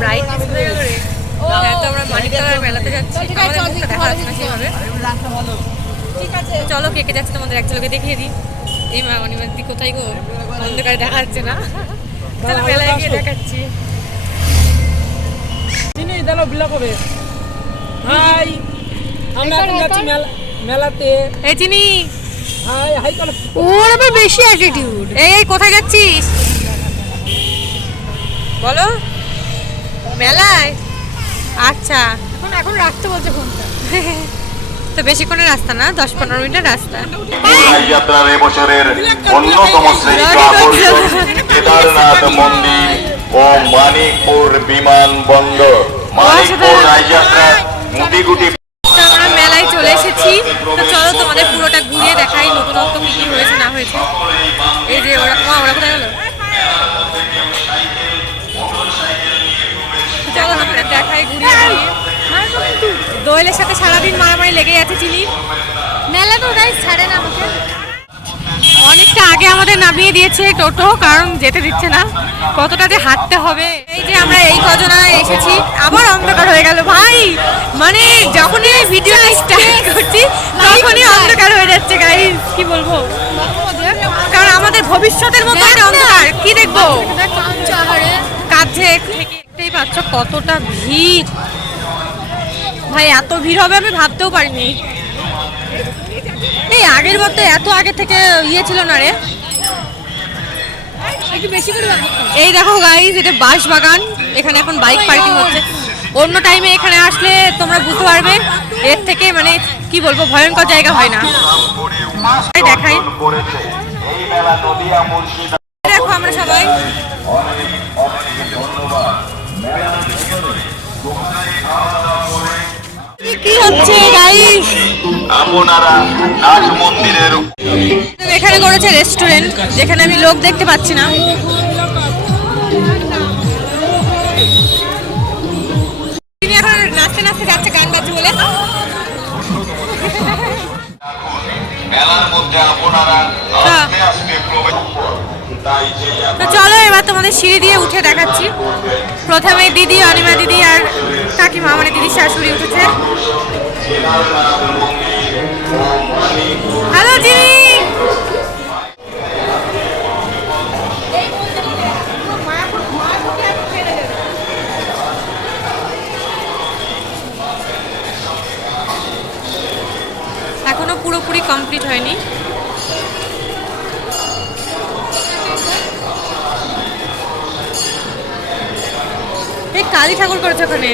Bright display করে। হ্যাঁ, তো আমরা মানিকতলার মেলাতে যাচ্ছি। আমাদের মুখটা দেখা যাচ্ছে না সেভাবে। চলো কে কে যাচ্ছে তোমাদের এক ঝলকে দেখিয়ে দিই। এই মা অনিমাদি কোথায় গো, অন্ধকারে দেখা যাচ্ছে না। চলো মেলায় গিয়ে দেখাচ্ছি। হাই, আমরা এখন যাচ্ছি মেলাতে। এই চিনি, হাই হাই করো। ওর আবার বেশি অ্যাটিটিউড। এই কোথায় যাচ্ছিস বলো? মেলায়? আচ্ছা, এখন রাখতে বলছে ফোনটা। তো বেশিক্ষণের রাস্তা না, 10-15 মিনিটের রাস্তা। যাত্রার এবছরের অন্যতম শ্রেণীকে আকর্ষণ কেদারনাথ মন্দির ও মানিকপুর বিমানবন্দর। মানিকপুর রাজযাত্রা মুটিগুটি। আমরা মেলায় চলে এসেছি। তো চলো তোমাদের পুরোটা ঘুরিয়ে দেখাই, নতুনত্ব কি কি হয়েছে না হয়েছে। এই যে ওরা কোথায় গেল, চলো তোমাদের দেখাই ঘুরিয়ে ঘুরিয়ে। দোয়েলের সাথে সারাদিন মারামারি লেগে আছে চিনি। মেলা তো তাই ছাড়ে না আমাকে। অনেকটা আগে আমাদের নামিয়ে দিয়েছে টোটো, কারণ যেতে দিচ্ছে না। কতটা যে হাঁটতে হবে। এই যে আমরা এই কজনা এসেছি, আবার অন্ধকার হয়ে গেল ভাই। মানে যখনই ভিডিওটা স্টার্ট করছি তখনই অন্ধকার হয়ে যাচ্ছে গাইস, কি বলবো। কারণ আমাদের ভবিষ্যতের মতো একটা অন্ধকার, কি দেখবো কাছে থেকে। দেখতেই পাচ্ছ কতটা ভিড় ভাই, এত ভিড় হবে আমি ভাবতেও পারিনি। এই আগের বার তো এত আগে থেকে ছিল না রে, একটু বেশি করে। এই দেখো গাইস, এটা বাঁশ বাগান। এখানে এখন বাইক পার্কিং হচ্ছে। অন্য টাইমে এখানে আসলে তোমরা বুঝতে পারবে এর থেকে মানে কি বলবো ভয়ঙ্কর জায়গা হয় না। দেখাই, দেখো আমরা সবাই কি হচ্ছে গাইস। আপনারা নাচ মন্দিরের এখানে করেছে রেস্টুরেন্ট, যেখানে আমি লোক দেখতে পাচ্ছি না। তিনি এখন নাচতে নাচতে যাচ্ছে গান বাজছে বলে। মেলার মধ্যে আপনারা আস্তে আস্তে প্রবেশ। তো চলো এবার তোমাদের সিঁড়ি দিয়ে উঠে দেখাচ্ছি। প্রথমে দিদি, অনিমা দিদি আর কাকিমা মানে দিদির শাশুড়ি উঠেছে। হ্যালো দিদি। এখনো পুরোপুরি কমপ্লিট হয়নি। এই কালী ঠাকুর করেছে ওখানে।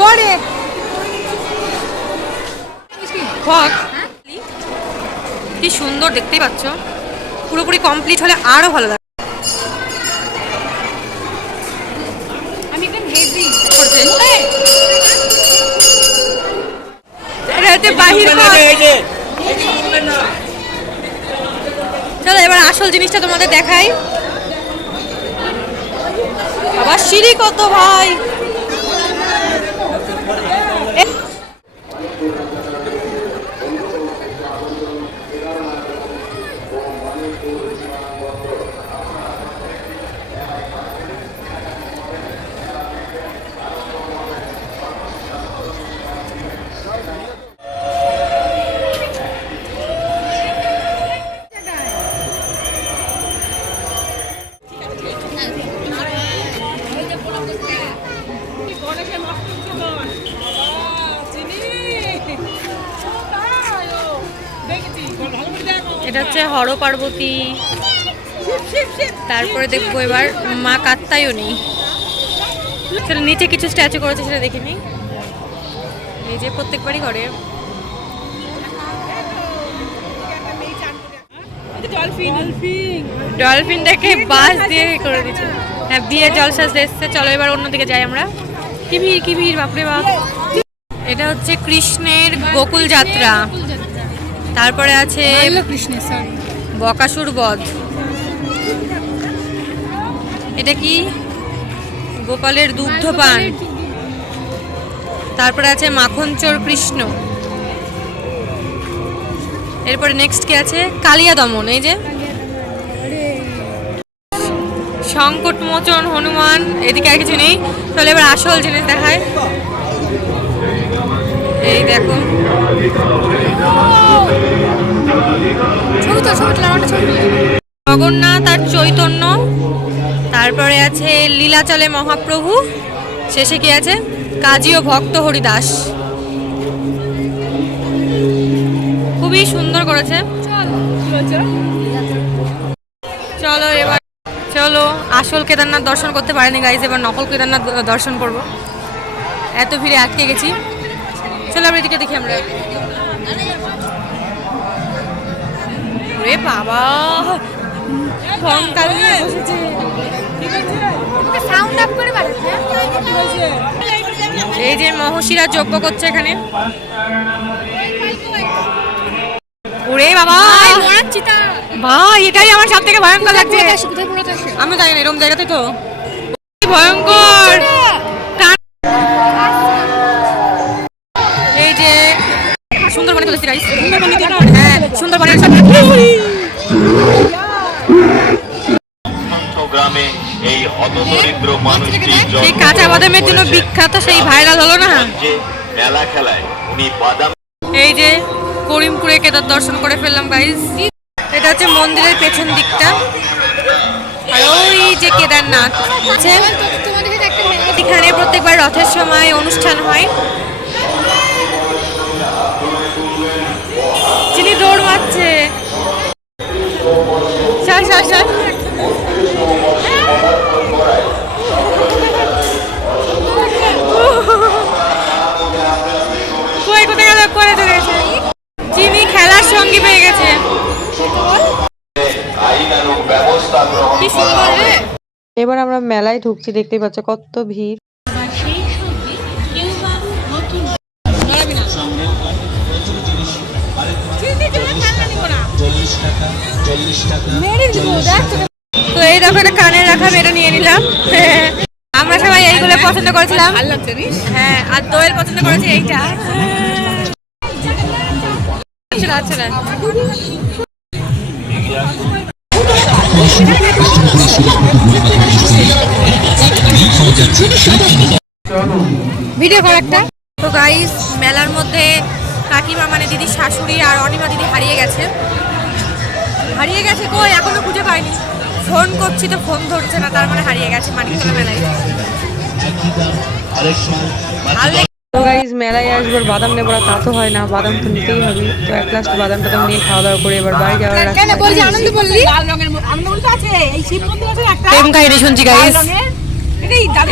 পরে কি সুন্দর দেখতেই পাচ্ছ। পুরোপুরি কমপ্লিট হলে আরো ভালো লাগে। আমি একদম হেভি বাহির। চলো এবার আসল জিনিসটা তোমাদের দেখাই। আবার সিঁড়ি কত ভাই। এটা হচ্ছে হর পার্বতী। তারপরে দেখবো এবার মা কাত্যায়নী। সেটা নিচে কিছু স্ট্যাচু করেছে, সেটা দেখিনি। এই যে প্রত্যেকবারই করে। ডলফিনটাকে বাস দিয়ে করে দিচ্ছে। হ্যাঁ, বিয়ে জলসাজ এসছে। চলো এবার অন্যদিকে যাই আমরা। কি ভিড়, কি ভিড়, বাপরে বাপ। এটা হচ্ছে কৃষ্ণের গোকুল যাত্রা। তারপরে আছে কৃষ্ণ সরি বকাসুর বধ। এটা কি? গোপালের দুগ্ধপান। তারপরে আছে মাখনচোর কৃষ্ণ। এরপরে নেক্সট কি আছে? কালিয়া দমন। এই যে সংকটমোচন হনুমান। এদিকে আর কিছু নেই। তাহলে এবার আসল জিনিস দেখায়। এই দেখো, ছবি তো ছবি জগন্নাথ আর চৈতন্য। তারপরে আছে লীলাচলে মহাপ্রভু। শেষে কি আছে? কাজী ও ভক্ত হরিদাস। খুবই সুন্দর করেছে। চলো এবার চলো আসল কেদারনাথ দর্শন করতে পারিনি গাইজ, এবার নকল কেদারনাথ দর্শন করব। এত ভিড়ে আটকে গেছি। চলো আমরা এদিকে দেখি। আমরা রে বাবা, কঙ্কাল নিয়ে বসেছে। সাউন্ড আপ করে বাড়াচ্ছে। এই যে মহর্ষিরা যজ্ঞ করছে এখানে। ওরে বাবা ভাই, এটাই আমার সব থেকে ভয়ঙ্কর লাগছে। আমি জানি না এরকম জায়গাতে তো ভয়ঙ্কর। এই যে সুন্দরবনে চলেছি গাইস। হ্যাঁ, সুন্দরবনের গ্রামে এই হতদরিদ্র মানুষটি সেই কাঁচা বাদামের জন্য বিখ্যাত, সেই ভাইরাল হলো না। মেলা খেলায় উনি বাদাম। এই যে করিমপুরে কেদার দর্শন করে ফেললাম গাইস। এটা হচ্ছে মন্দিরের পেছন দিকটা। আর ওই যে কেদারনাথ আছে, এখানে প্রত্যেকবার রথের সময় অনুষ্ঠান হয়। যিনি দৌড় মারছে, কোথায় গেল? করে ধরেছে। যিনি খেলার সঙ্গী পেয়ে গেছে। কি সুন্দর রে। এবার আমরা মেলায় ঢুকছি, দেখতেই পাচ্ছ কত ভিড়। তো এই দেখো, এটা কানের রাখা, এটা নিয়ে নিলাম। আমরা সবাই এইগুলো পছন্দ করেছিলাম। হ্যাঁ, আর দোয়েল পছন্দ করেছে এইটা। আচ্ছা ভিডিও কর একটা। তো গাইস, মেলার মধ্যে কাকিমা মানে দিদির শাশুড়ি আর অনিমা দিদি হারিয়ে গেছে। কই এখনো খুঁজে পাইনি। ফোন করছি তো ফোন ধরছে না, তার মানে হারিয়ে গেছে মানিকতলা মেলায়। তো গাইস, মেলায় আসবার বাদাম নেবো না তা তো হয় না, বাদাম তো নিতেই হবে। তো এক লাস্ট বাদামটা তো নিয়ে খাওয়া দাওয়া করে এবার বাড়ি যাওয়ার প্রেম কাহিনী শুনছি গাইস।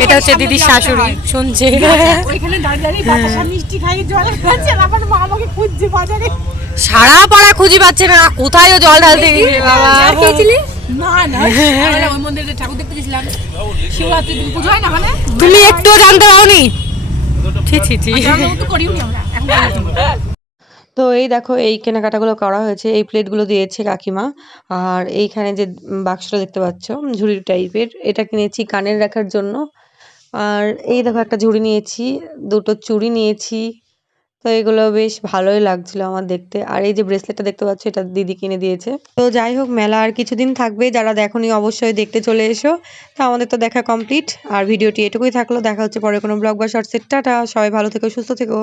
এটা হচ্ছে দিদির শাশুড়ি শুনছে। সারা পাড়া খুঁজে পাচ্ছে না, কোথায় ও জল ঢালতে গেছে বাবা। তুমি একটুও জানতে পাওনি? তো এই দেখো, এই কেনাকাটাগুলো করা হয়েছে। এই প্লেটগুলো দিয়েছে কাকিমা। আর এইখানে যে বাক্সটা দেখতে পাচ্ছ ঝুড়ি টাইপের, এটা কিনেছি কানের রাখার জন্য। আর এই দেখো, একটা ঝুড়ি নিয়েছি, দুটো চুড়ি নিয়েছি। তো এগুলো বেশ ভালোই লাগছিল আমার দেখতে। আর এই যে ব্রেসলেটটা দেখতে পাচ্ছ, এটা দিদি কিনে দিয়েছে। তো যাই হোক, মেলা আর কিছুদিন থাকবে, যারা দেখোনি অবশ্যই দেখতে চলে এসো। তো আমাদের তো দেখা কমপ্লিট। আর ভিডিওটি এটুকুই থাকলো, দেখা হচ্ছে পরে কোনো ব্লগ বা শর্টসের। টাটা, সবাই ভালো থেকো, সুস্থ থেকো।